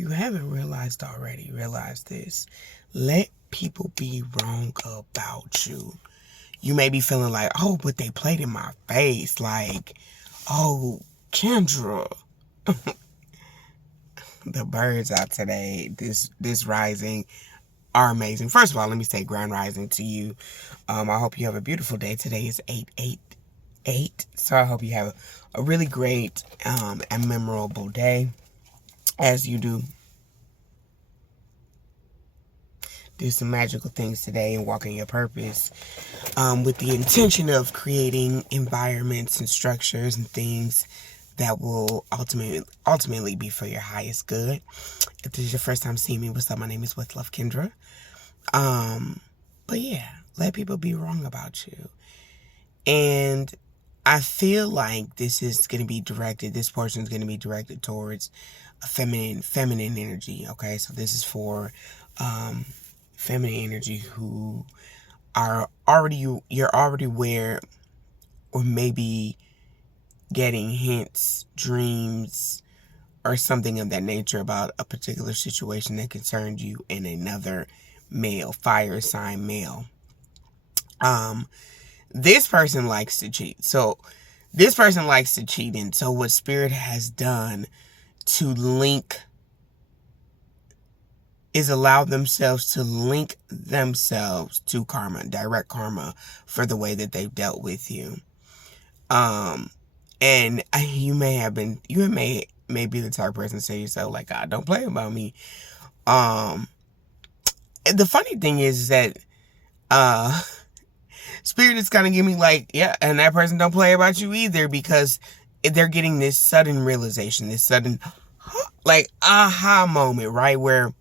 you haven't realized already, realize this. Let people be wrong about you. You may be feeling like, oh, but they played in my face. Like, oh, Kendra. The birds out today, this rising, are amazing. First of all, let me say grand rising to you. I hope you have a beautiful day. Today is 8/8/8. So I hope you have a really great and memorable day as you do some magical things today and walk in your purpose with the intention of creating environments and structures and things that will ultimately be for your highest good. If this is your first time seeing me, what's up? My name is With Love Kendra. But yeah, let people be wrong about you. And I feel like this is going to be directed, this portion is going to be directed towards a feminine energy. Okay, so this is for feminine energy who are you're already aware, or maybe getting hints, dreams, or something of that nature about a particular situation that concerns you and another male, fire sign male. This person likes to cheat. So this person likes to cheat. And so what Spirit has done to link is allow themselves to link themselves to karma, direct karma, for the way that they've dealt with you. And you may be the type of person to say to yourself, like, God, don't play about me. The funny thing is that Spirit is kind of giving me like, yeah, and that person don't play about you either, because they're getting this sudden realization, this sudden like aha moment, right, where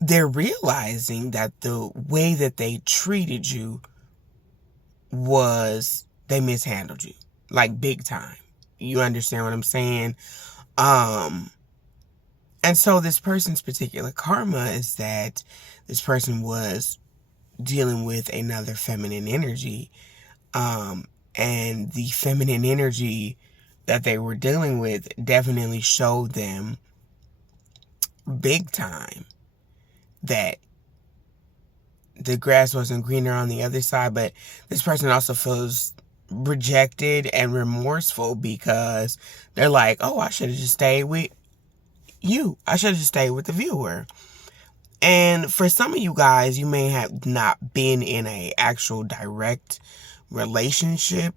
they're realizing that the way that they treated you was they mishandled you, like big time. You understand what I'm saying? And so this person's particular karma is that this person was dealing with another feminine energy. And the feminine energy that they were dealing with definitely showed them big time that the grass wasn't greener on the other side. But this person also feels rejected and remorseful because they're like, oh, I should have just stayed with you. I should have just stayed with the viewer. And for some of you guys, you may have not been in a actual direct relationship.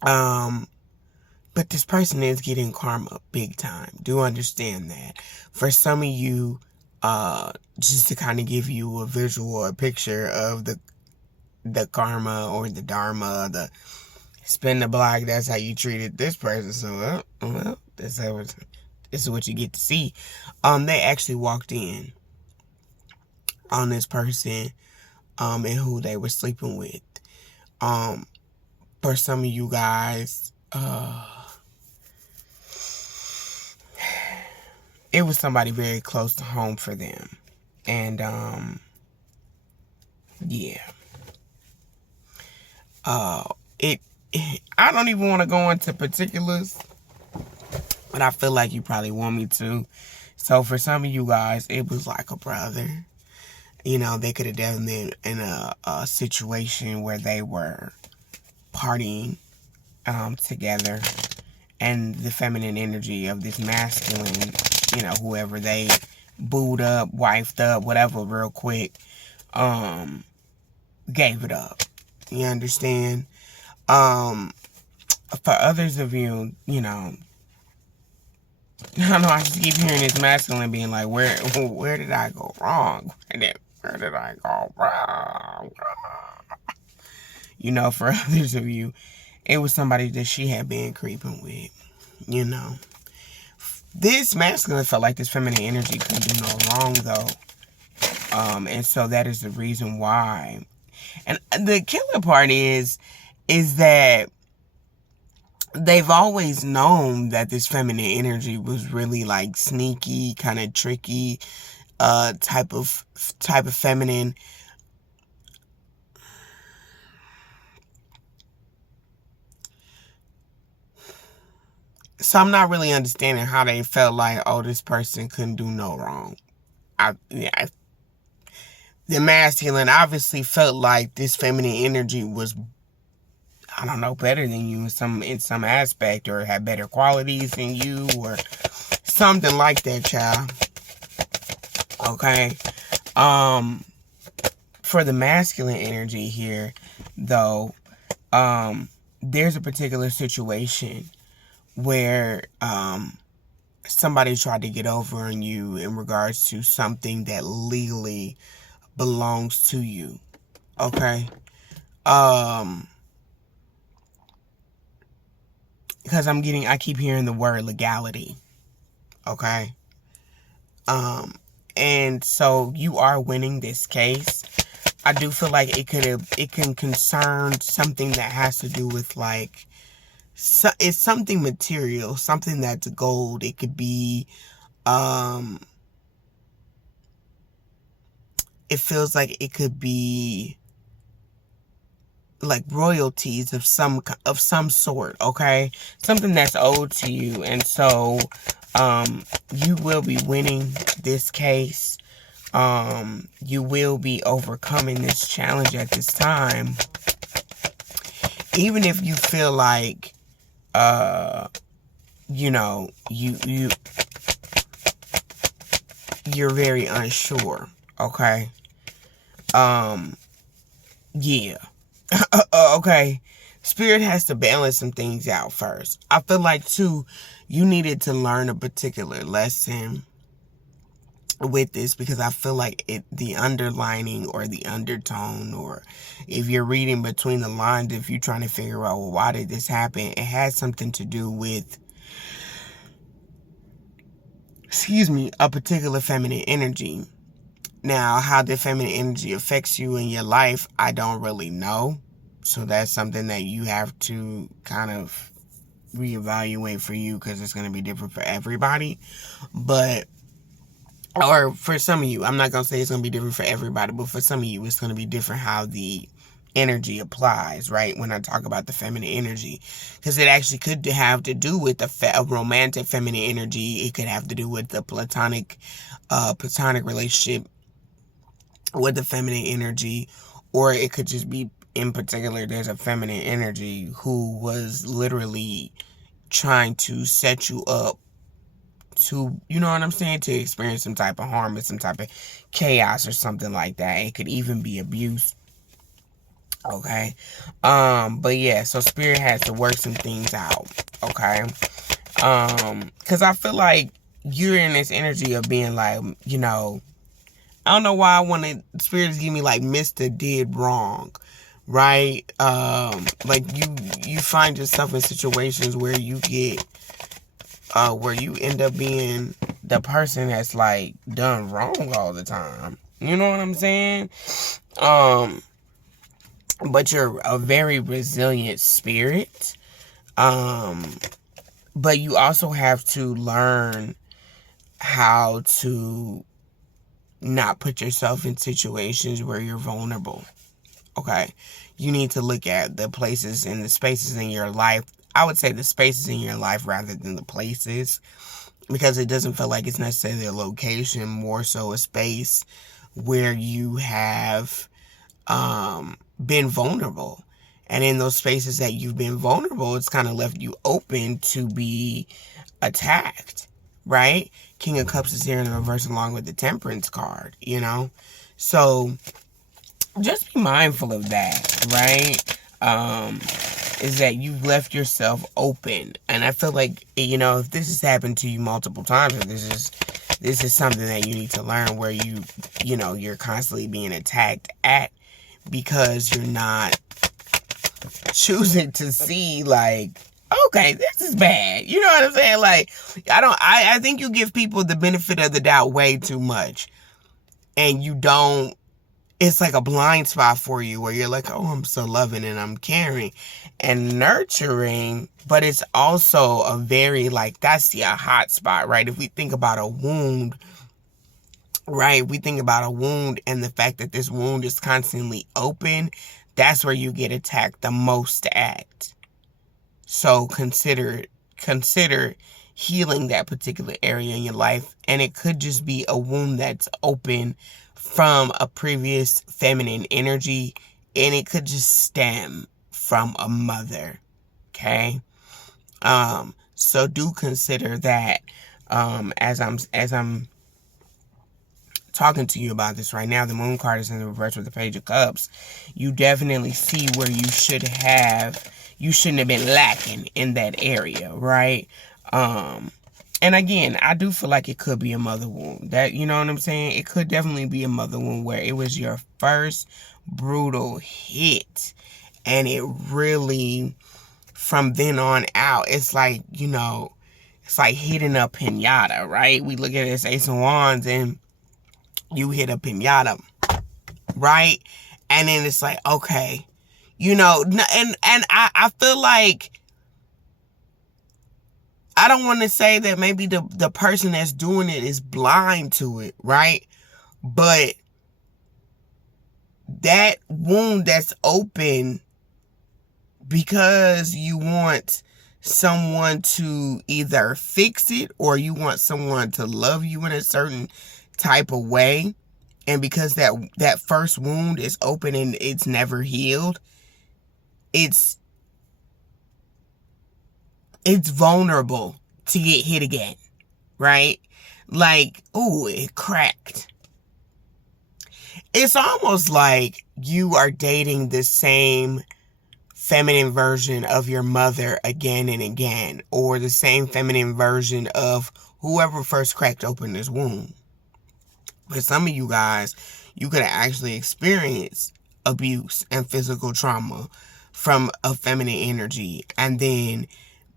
But this person is getting karma big time. Do understand that. For some of you, just to kind of give you a visual or a picture of the karma or the dharma, the spin the block, that's how you treated this person. So, well, this is what you get to see. They actually walked in on this person, and who they were sleeping with. For some of you guys, it was somebody very close to home for them. And, yeah. I don't even want to go into particulars, but I feel like you probably want me to. So for some of you guys, it was like a brother. You know, they could have definitely been in a situation where they were partying together, and the feminine energy of this masculine, you know, whoever they booed up, wifed up, whatever, real quick, gave it up. You understand? For others of you, you know, I know I just keep hearing this masculine being like, where did I go wrong? Where did I go wrong? You know, for others of you, it was somebody that she had been creeping with, you know. This masculine felt like this feminine energy couldn't do no wrong, though. And so that is the reason why. And the killer part is that they've always known that this feminine energy was really like sneaky, kind of tricky, type of feminine. So I'm not really understanding how they felt like, oh, this person couldn't do no wrong. Yeah, the masculine obviously felt like this feminine energy was, I don't know, better than you in some aspect, or had better qualities than you, or something like that, child. Okay. For the masculine energy here, though, there's a particular situation where somebody tried to get over on you in regards to something that legally belongs to you. Okay. Because I keep hearing the word legality. Okay. And so you are winning this case. I do feel like it can concern something that has to do with like, it's something material, something that's gold. It could be, it feels like it could be like royalties of some sort, okay? Something that's owed to you. And so you will be winning this case. You will be overcoming this challenge at this time. Even if you feel like you're very unsure, okay? Yeah. Okay. Spirit has to balance some things out first. I feel like, too, you needed to learn a particular lesson with this, because I feel like the underlining or the undertone, or if you're reading between the lines, if you're trying to figure out, well, why did this happen? It has something to do with, a particular feminine energy. Now, how the feminine energy affects you in your life, I don't really know. So that's something that you have to kind of reevaluate for you, because it's going to be different for everybody. Or for some of you, I'm not going to say it's going to be different for everybody, but for some of you, it's going to be different how the energy applies, right? When I talk about the feminine energy, because it actually could have to do with a romantic feminine energy. It could have to do with the platonic relationship with the feminine energy, or it could just be, in particular, there's a feminine energy who was literally trying to set you up to, you know what I'm saying, to experience some type of harm or some type of chaos or something like that. It could even be abuse. Okay. But yeah, so spirit has to work some things out. Okay. Because I feel like you're in this energy of being like, I don't know why I wanted spirits to give me like Mr. Did Wrong, right? Like you find yourself in situations where you get, where you end up being the person that's like done wrong all the time. You know what I'm saying? But you're a very resilient spirit. But you also have to learn how to not put yourself in situations where you're vulnerable. Okay. You need to look at the places and the spaces in your life. I would say the spaces in your life rather than the places, because it doesn't feel like it's necessarily a location, more so a space where you have been vulnerable. And in those spaces that you've been vulnerable, it's kind of left you open to be attacked, right? King of Cups is here in the reverse along with the Temperance card, So just be mindful of that, right? Is that you've left yourself open. And I feel like, if this has happened to you multiple times, or this is something that you need to learn, where you're constantly being attacked at because you're not choosing to see, like, okay, this is bad. You know what I'm saying? Like, I think you give people the benefit of the doubt way too much. And you don't, it's like a blind spot for you where you're like, oh, I'm so loving and I'm caring and nurturing. But it's also a very, like, that's the hot spot, right? If we think about a wound, right? We think about a wound and the fact that this wound is constantly open. That's where you get attacked the most at. So consider consider healing that particular area in your life. And it could just be a wound that's open from a previous feminine energy, and it could just stem from a mother. Okay? So do consider that as I'm talking to you about this right now. The moon card is in the reverse with the page of cups. You definitely see where you shouldn't have been lacking in that area, right? And again, I do feel like it could be a mother wound. That, you know what I'm saying? It could definitely be a mother wound where it was your first brutal hit, and it really, from then on out, it's like, you know, it's like hitting a pinata, right? We look at this Ace of Wands, and you hit a pinata, right? And then it's like, okay, you know, and I feel like, I don't want to say that maybe the person that's doing it is blind to it, right? But that wound that's open because you want someone to either fix it, or you want someone to love you in a certain type of way, and because that first wound is open and it's never healed, it's vulnerable to get hit again, right? Like, ooh, it cracked. It's almost like you are dating the same feminine version of your mother again and again, or the same feminine version of whoever first cracked open this wound. But some of you guys, you could have actually experienced abuse and physical trauma from a feminine energy, and then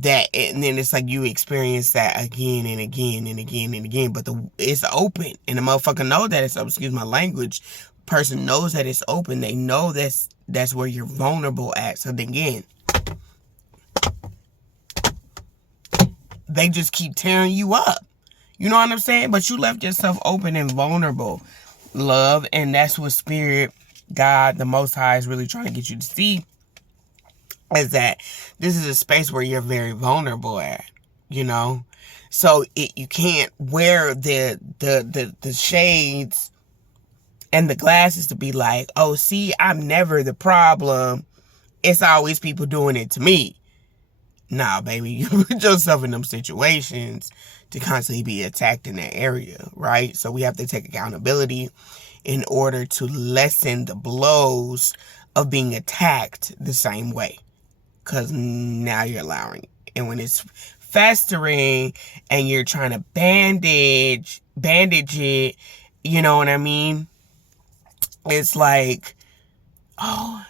it's like you experience that again and again and again and again. But it's open, and the motherfucker know that it's open. Excuse my language. Person knows that it's open. They know that's where you're vulnerable at. So then again, they just keep tearing you up. You know what I'm saying? But you left yourself open and vulnerable, love. And that's what Spirit, God, the Most High is really trying to get you to see, is that this is a space where you're very vulnerable at, you know? So you can't wear the shades and the glasses to be like, oh, see, I'm never the problem. It's always people doing it to me. Nah, baby, you put yourself in them situations to constantly be attacked in that area, right? So we have to take accountability in order to lessen the blows of being attacked the same way. Because now you're allowing it. And when it's festering and you're trying to bandage it, you know what I mean? It's like, oh,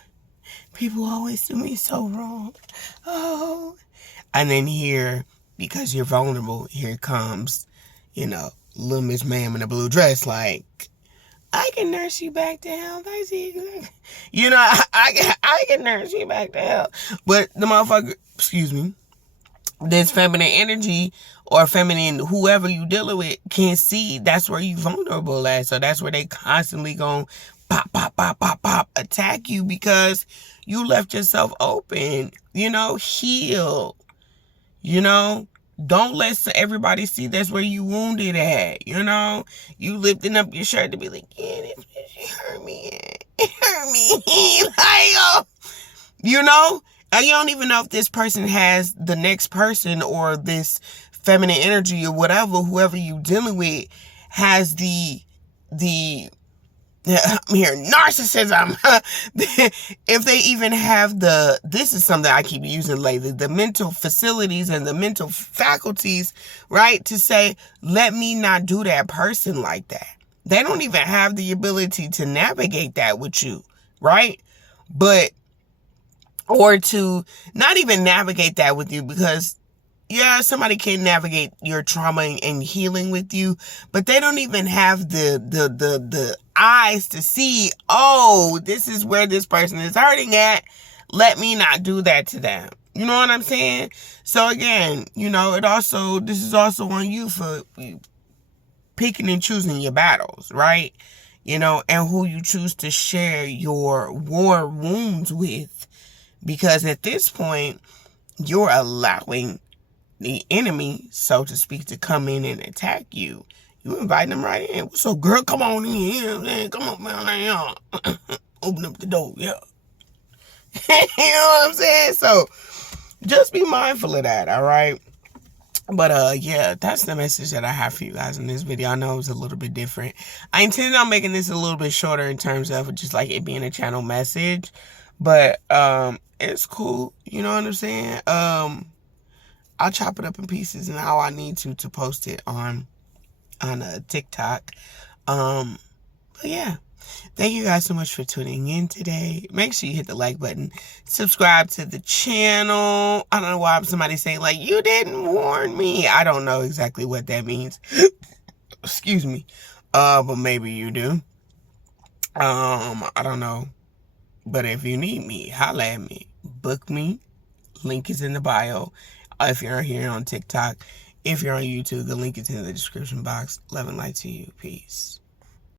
people always do me so wrong. Oh. And then here, because you're vulnerable, here comes, you know, little Miss Ma'am in a blue dress, like, I can nurse you back to health. I see you. You know, I can nurse you back to health. But the motherfucker, excuse me, this feminine energy or feminine whoever you dealing with can't see that's where you vulnerable at. So that's where they constantly gonna pop, attack you because you left yourself open. You know, heal. You know, don't let everybody see that's where you wounded at. You know, you lifting up your shirt to be like, yeah, this bitch hurt me. It hurt me. Like, you know, and you don't even know if this person has the next person or this feminine energy or whatever, whoever you dealing with has the I'm hearing narcissism. If they even have this is something I keep using lately, the mental facilities and the mental faculties, right? To say, let me not do that person like that. They don't even have the ability to navigate that with you, right? Or to not even navigate that with you, because yeah, somebody can navigate your trauma and healing with you, but they don't even have the eyes to see, oh, this is where this person is hurting at. Let me not do that to them. You know what I'm saying? So again, you know, this is also on you for picking and choosing your battles, right? You know, and who you choose to share your war wounds with. Because at this point, you're allowing the enemy, so to speak, to come in and attack you. You invite them right in. What's up, girl? Come on in here, man. Come on, man. Open up the door, yeah. You know what I'm saying? So just be mindful of that, all right? But yeah, that's the message that I have for you guys in this video. I know it was a little bit different. I intended on making this a little bit shorter in terms of just like it being a channel message. But it's cool. You know what I'm saying? I'll chop it up in pieces and how I need to post it on TikTok. But yeah. Thank you guys so much for tuning in today. Make sure you hit the like button. Subscribe to the channel. I don't know why somebody's saying, like, you didn't warn me. I don't know exactly what that means. Excuse me. But maybe you do. I don't know. But if you need me, holla at me. Book me. Link is in the bio. If you're here on TikTok. If you're on YouTube, the link is in the description box. Love and light to you. Peace.